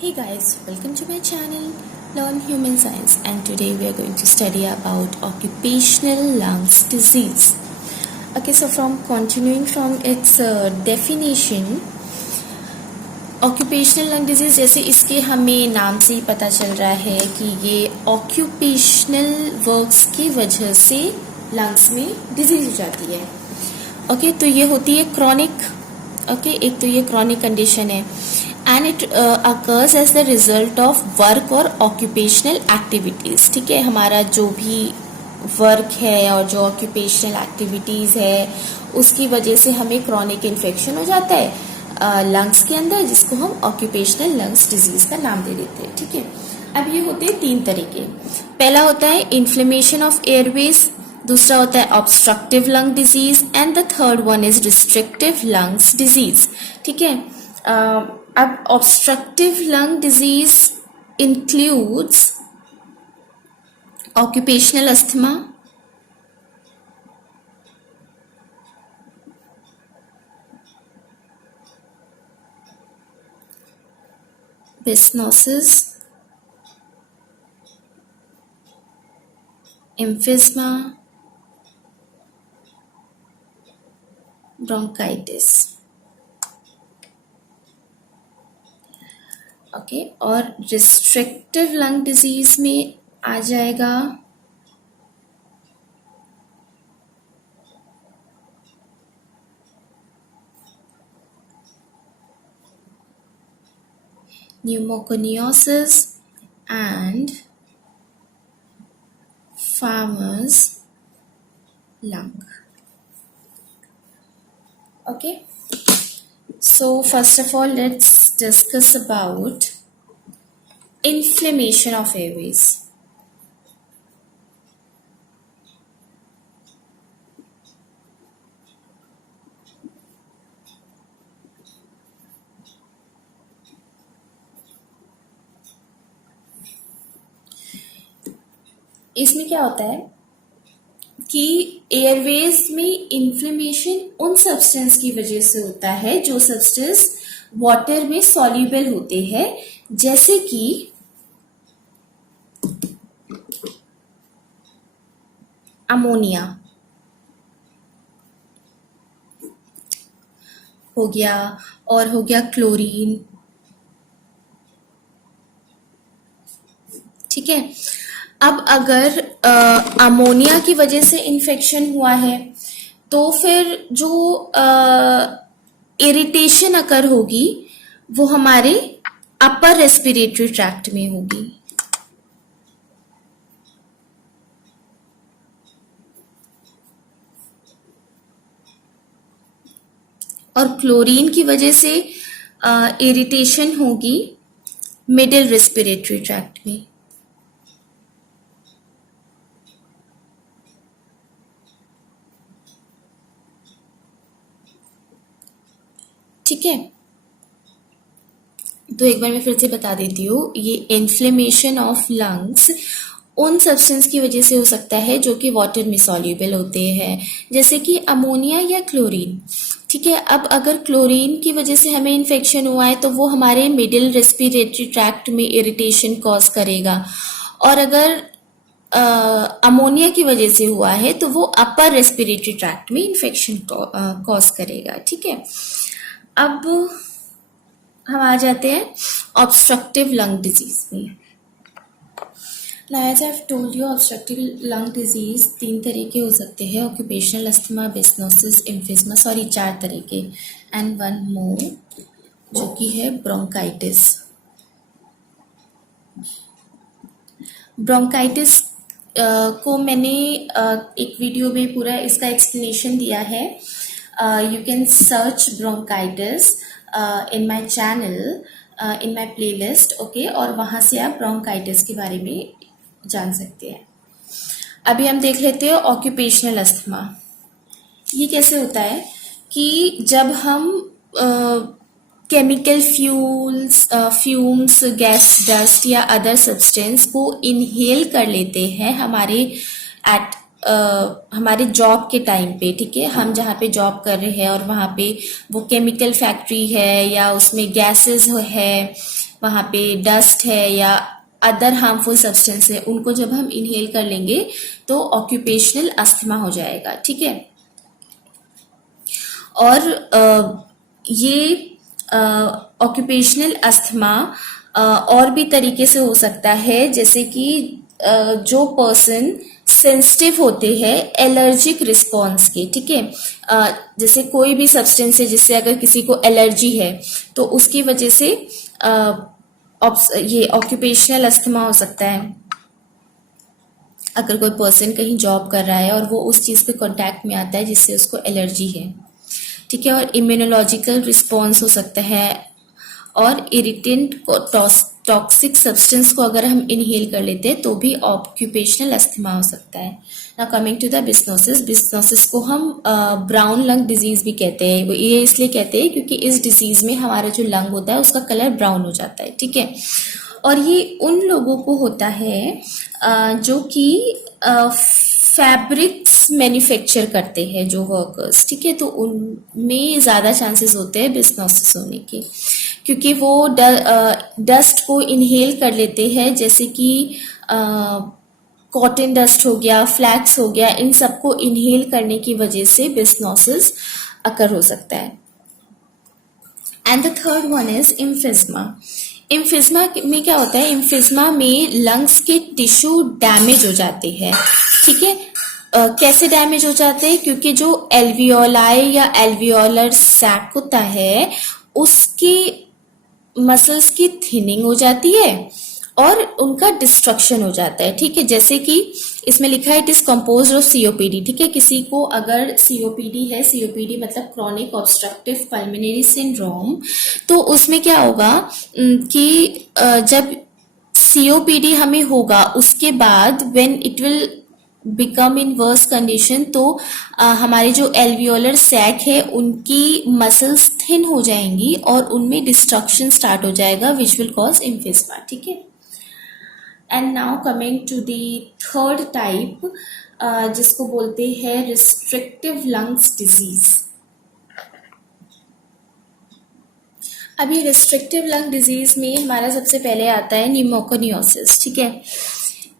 Hey guys, welcome to my channel Learn Human Science, and today we are going to study about occupational lungs disease. Okay, so from continuing from its definition, occupational lung disease जैसे इसके हमें नाम से ही पता चल रहा है कि ये occupational works की वजह से lungs में disease हो जाती है. Okay, तो ये होती है chronic. Okay, एक तो ये chronic condition है. And it occurs as the result of work और occupational activities. ठीक है, हमारा जो भी वर्क है और जो occupational activities है उसकी वजह से हमें chronic infection हो जाता है लंग्स के अंदर, जिसको हम occupational lungs disease का नाम दे देते हैं. ठीक है, अब ये होते हैं तीन तरीके. पहला होता है inflammation of airways, दूसरा होता है obstructive lung disease and the third one is restrictive lungs disease. ठीक है, अब obstructive lung disease includes occupational asthma, byssinosis, emphysema, bronchitis. Okay, और रिस्ट्रिक्टिव लंग डिजीज में आ जाएगा pneumoconiosis and farmer's lung. Okay, so first of all let's discuss about inflammation of airways. इसमें क्या होता है कि एयरवेज में इन्फ्लेमेशन उन सब्सटेंस की वजह से होता है जो सब्सटेंस वाटर में सॉल्युबल होते हैं, जैसे कि अमोनिया हो गया और हो गया क्लोरीन. ठीक है, अब अगर अमोनिया की वजह से इन्फेक्शन हुआ है तो फिर जो इरिटेशन अकर होगी वो हमारे अपर रेस्पिरेटरी ट्रैक्ट में होगी. और क्लोरीन की वजह से इरिटेशन होगी मिडिल रेस्पिरेटरी ट्रैक्ट में. ठीक है, तो एक बार मैं फिर से बता देती हूँ, ये इन्फ्लेमेशन ऑफ लंग्स उन सब्सटेंस की वजह से हो सकता है जो कि वाटर में सॉल्युबल होते हैं, जैसे कि अमोनिया या क्लोरीन. ठीक है, अब अगर क्लोरीन की वजह से हमें इन्फेक्शन हुआ है तो वो हमारे मिडिल रेस्पिरेटरी ट्रैक्ट में इरिटेशन कॉज करेगा, और अगर अमोनिया की वजह से हुआ है तो वो अपर रेस्पिरेटरी ट्रैक्ट में इन्फेक्शन कॉज करेगा. ठीक है, अब हम आ जाते हैं ऑब्स्ट्रक्टिव लंग डिजीज में. Now, as I've told you, obstructive lung disease तीन तरीके हो सकते हैं, occupational asthma, byssinosis, emphysema, sorry चार तरीके, एंड वन मोर जो कि है ब्रोंकाइटिस. ब्रोंकाइटिस को मैंने एक वीडियो में पूरा इसका एक्सप्लेनेशन दिया है. You can search bronchitis in my channel, in my playlist. Okay, और वहाँ से आप bronchitis के बारे में जान सकते हैं. अभी हम देख लेते हैं ऑक्यूपेशनल अस्थमा. ये कैसे होता है कि जब हम केमिकल फ्यूम्स, गैस, डस्ट या अदर सब्सटेंस को इनहेल कर लेते हैं हमारे जॉब के टाइम पे. ठीक है, हम जहाँ पे जॉब कर रहे हैं और वहाँ पे वो केमिकल फैक्ट्री है या उसमें गैसेस है वहाँ पे डस्ट है या अदर हार्मफुल सब्सटेंस है, उनको जब हम इनहेल कर लेंगे तो ऑक्यूपेशनल अस्थमा हो जाएगा, ठीक है। और ये ऑक्यूपेशनल अस्थमा और भी तरीके से हो सकता है, जैसे कि जो पर्सन सेंसिटिव होते हैं एलर्जिक रिस्पॉन्स के, ठीक है। जैसे कोई भी सब्सटेंस है जिससे अगर किसी को एलर्जी है तो उसकी वजह से ये ऑक्यूपेशनल अस्थमा हो सकता है। अगर कोई पर्सन कहीं जॉब कर रहा है और वो उस चीज़ के कांटेक्ट में आता है जिससे उसको एलर्जी है, ठीक है। और इम्यूनोलॉजिकल रिस्पॉन्स हो सकता है, और इरिटेंट टॉक्सिक सब्सटेंस को अगर हम इनहेल कर लेते हैं तो भी ऑक्यूपेशनल अस्थमा हो सकता है। नाउ कमिंग टू द बिस्नोसिस, बिस्नोसिस को हम ब्राउन लंग डिजीज भी कहते हैं। वो ये इसलिए कहते हैं क्योंकि इस डिजीज में हमारा जो लंग होता है उसका कलर ब्राउन हो जाता है, ठीक है। और ये उन लोगों को होता है जो कि फैब्रिक्स मैन्युफैक्चर करते हैं, जो वर्कर्स, ठीक है। तो उनमें ज़्यादा चांसेस होते हैं बिस्नोसिस होने के, क्योंकि वो डस्ट को इनहेल कर लेते हैं, जैसे कि कॉटन डस्ट हो गया, फ्लैक्स हो गया, इन सबको इनहेल करने की वजह से बिस्नोसिस अकर हो सकता है। And the third one is emphysema. Emphysema में क्या होता है, इम्फिज्मा में लंग्स के टिश्यू डैमेज हो जाते हैं, ठीक है। कैसे डैमेज हो जाते हैं, क्योंकि जो एल्वियोलाई या एल्वियोलर सैक होता है उसकी मसल्स की थिनिंग हो जाती है और उनका डिस्ट्रक्शन हो जाता है, ठीक है। जैसे कि इसमें लिखा है it is composed of COPD, ठीक है। किसी को अगर सीओपीडी है, सीओपीडी मतलब क्रॉनिक ऑब्स्ट्रक्टिव पल्मोनरी सिंड्रोम, तो उसमें क्या होगा कि जब सीओपीडी हमें होगा उसके बाद when it will become in worse condition, तो हमारे जो एल्वियोलर सैक है उनकी मसल्स थिन हो जाएंगी और उनमें डिस्ट्रक्शन स्टार्ट हो जाएगा विच विल कॉज इम्फिज्मा, ठीक है। And now coming to the third type, जिसको बोलते हैं रिस्ट्रिक्टिव लंग्स डिजीज। अभी रिस्ट्रिक्टिव लंग डिजीज में हमारा सबसे पहले आता है न्यूमोकोनियोसिस, ठीक है।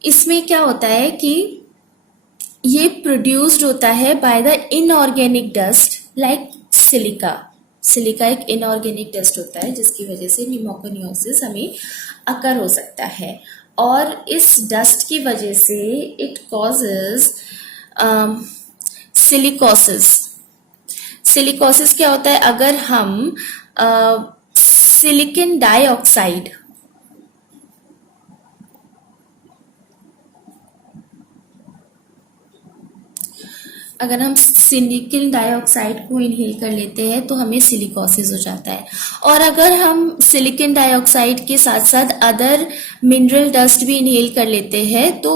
इसमें क्या होता है कि ये प्रोड्यूस्ड होता है by the inorganic dust like silica. Silica एक इनऑर्गेनिक डस्ट होता है जिसकी वजह से न्यूमोकोनियोसिस हमें अकर हो सकता है, और इस डस्ट की वजह से इट कॉजेज सिलिकोसिस। सिलिकोसिस क्या होता है, अगर हम सिलिकॉन डाइऑक्साइड अगर हम सिलिकॉन डाइऑक्साइड को इनहेल कर लेते हैं तो हमें सिलिकोसिस हो जाता है। और अगर हम सिलिकॉन डाइऑक्साइड के साथ साथ अदर मिनरल डस्ट भी इनहेल कर लेते हैं तो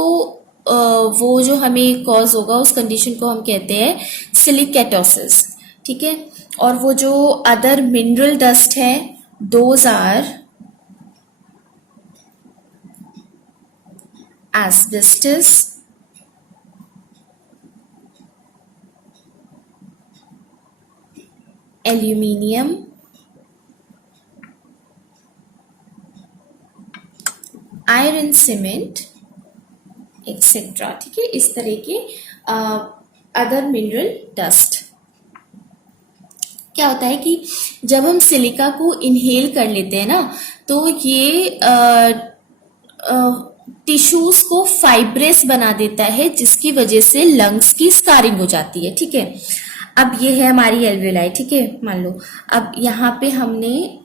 वो जो हमें कॉज होगा उस कंडीशन को हम कहते हैं सिलिकेटोसिस, ठीक है। और वो जो अदर मिनरल डस्ट है those are asbestos, aluminium, iron cement etcetera, ठीक है। इस तरह के अदर मिनरल डस्ट। क्या होता है कि जब हम सिलिका को इनहेल कर लेते हैं ना तो ये टिश्यूज को फाइब्रेस बना देता है जिसकी वजह से लंग्स की स्कारिंग हो जाती है, ठीक है। अब ये है हमारी एल्वियोलाई, ठीक है, मान लो। अब यहाँ पे हमने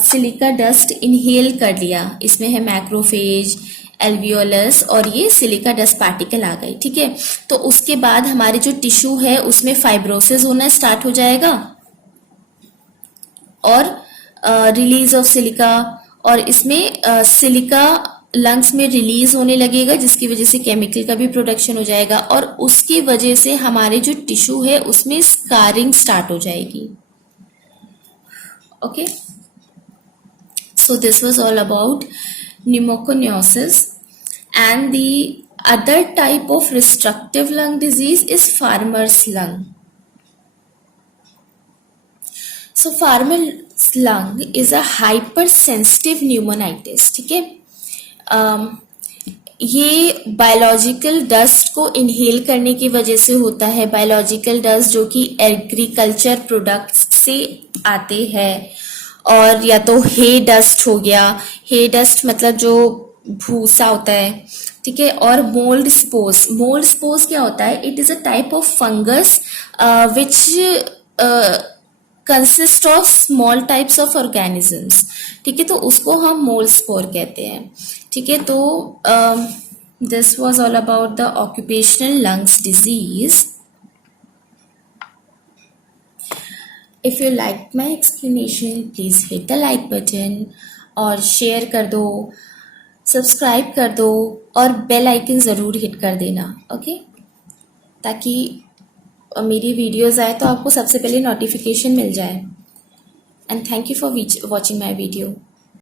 सिलिका डस्ट इनहेल कर लिया, इसमें है मैक्रोफेज, एल्वियोलस और ये सिलिका डस्ट पार्टिकल आ गई, ठीक है। तो उसके बाद हमारे जो टिश्यू है उसमें फाइब्रोसिस होना स्टार्ट हो जाएगा और रिलीज ऑफ सिलिका, और इसमें सिलिका लंग्स में रिलीज होने लगेगा जिसकी वजह से केमिकल का भी प्रोडक्शन हो जाएगा और उसकी वजह से हमारे जो टिश्यू है उसमें स्कारिंग स्टार्ट हो जाएगी। Okay, so this was all about pneumoconiosis, and the other type of restrictive lung disease is farmer's lung. So slung is a hypersensitive pneumonitis, ठीक है। ये बायोलॉजिकल डस्ट को इनहेल करने की वजह से होता है, बायोलॉजिकल डस्ट जो कि एग्रीकल्चर प्रोडक्ट्स से आते हैं, और या तो हे डस्ट हो गया, हे डस्ट मतलब जो भूसा होता है, ठीक है। और मोल्ड स्पोर्स, मोल्ड स्पोर्स क्या होता है, it is a type of fungus which consist of small types of organisms, ठीक है, तो उसको हम मोल्ड स्पोर कहते हैं, ठीक है। तो this was all about the occupational lungs disease. If you like my explanation please hit the like button और शेयर कर दो, सब्सक्राइब कर दो और बेल आइकन ज़रूर हिट कर देना, ओके, ताकि मेरी वीडियोस आए तो आपको सबसे पहले नोटिफिकेशन मिल जाए। And thank you for watching my video.